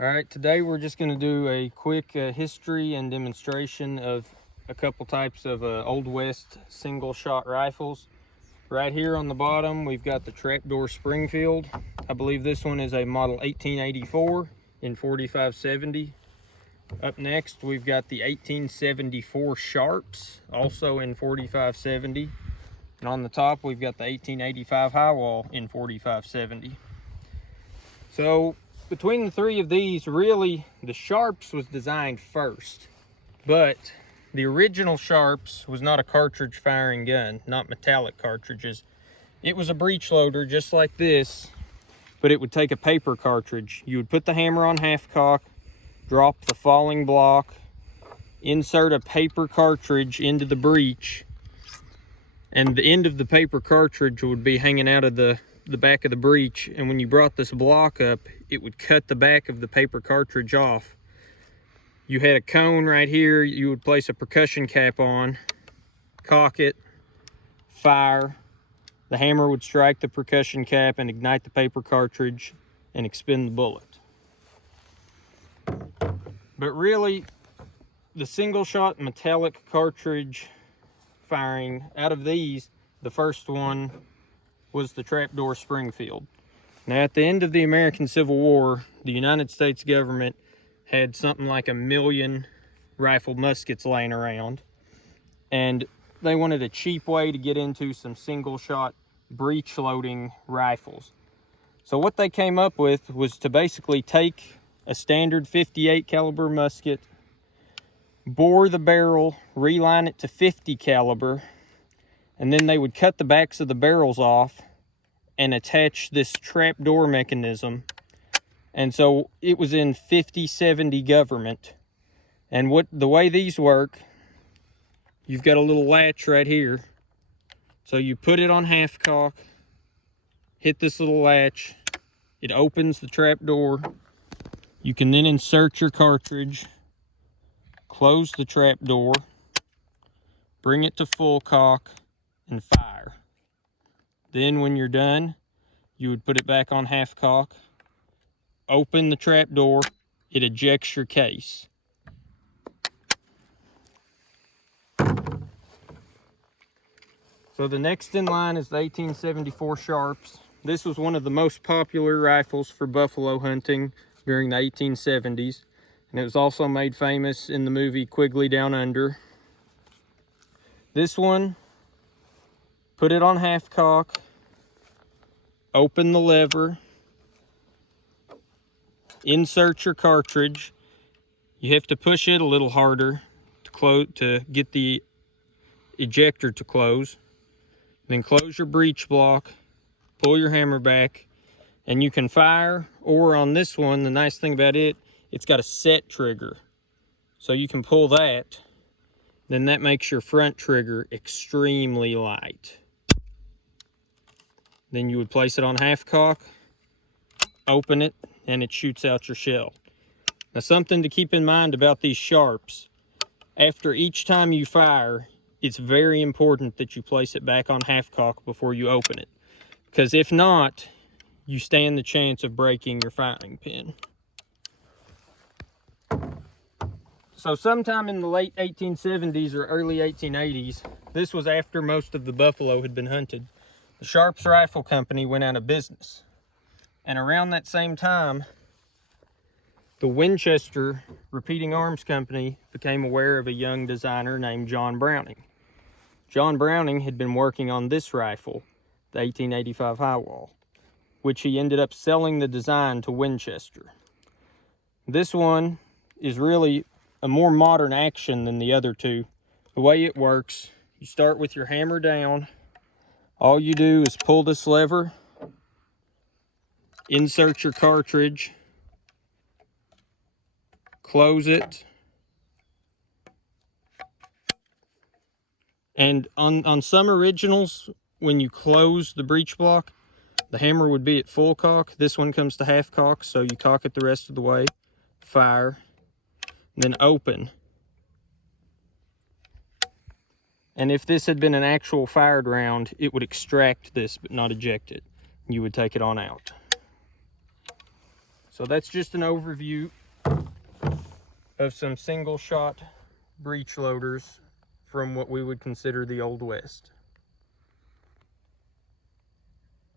All right, today we're just going to do a quick history and demonstration of a couple types of Old West single shot rifles. Right here on the bottom we've got the Trapdoor Springfield. I believe this one is a model 1884 in 4570. Up next we've got the 1874 Sharps, also in 4570. And on the top we've got the 1885 Highwall in 4570. So between the three of these, really the Sharps was designed first, but the original Sharps was not a cartridge firing gun, not metallic cartridges. It was a breech loader just like this, but it would take a paper cartridge. You would put the hammer on half cock, drop the falling block, insert a paper cartridge into the breech, and the end of the paper cartridge would be hanging out of the back of the breech, and when you brought this block up, it would cut the back of the paper cartridge off. You had a cone right here. You would place a percussion cap on, cock it, fire. The hammer would strike the percussion cap and ignite the paper cartridge and expend the bullet. But really, the single shot metallic cartridge firing, out of these, the first one was the Trapdoor Springfield. Now, at the end of the American Civil War, the United States government had something like 1 million rifled muskets laying around, and they wanted a cheap way to get into some single shot breech loading rifles. So what they came up with was to basically take a standard 58 caliber musket, bore the barrel, reline it to 50 caliber, and then they would cut the backs of the barrels off and attach this trapdoor mechanism. And so it was in 50-70 government. And the way these work, you've got a little latch right here. So you put it on half cock, hit this little latch, it opens the trapdoor. You can then insert your cartridge, close the trapdoor, bring it to full cock, and fire. Then when you're done, you would put it back on half cock, open the trap door, it ejects your case. So the next in line is the 1874 Sharps. This was one of the most popular rifles for buffalo hunting during the 1870s, and it was also made famous in the movie Quigley Down Under. This one, put it on half cock, open the lever, insert your cartridge. You have to push it a little harder to get the ejector to close. Then close your breech block, pull your hammer back, and you can fire. Or on this one, the nice thing about it, it's got a set trigger. So you can pull that, then that makes your front trigger extremely light. Then you would place it on half cock, open it, and it shoots out your shell. Now, something to keep in mind about these Sharps, after each time you fire, it's very important that you place it back on half cock before you open it, because if not, you stand the chance of breaking your firing pin. So sometime in the late 1870s or early 1880s, this was after most of the buffalo had been hunted, the Sharps Rifle Company went out of business. And around that same time, the Winchester Repeating Arms Company became aware of a young designer named John Browning. John Browning had been working on this rifle, the 1885 Highwall, which he ended up selling the design to Winchester. This one is really a more modern action than the other two. The way it works, you start with your hammer down. All you do is pull this lever, insert your cartridge, close it, and on some originals, when you close the breech block, the hammer would be at full cock. This one comes to half cock, so you cock it the rest of the way, fire, and then open. And if this had been an actual fired round, it would extract this but not eject it. You would take it on out. So that's just an overview of some single shot breech loaders from what we would consider the Old West.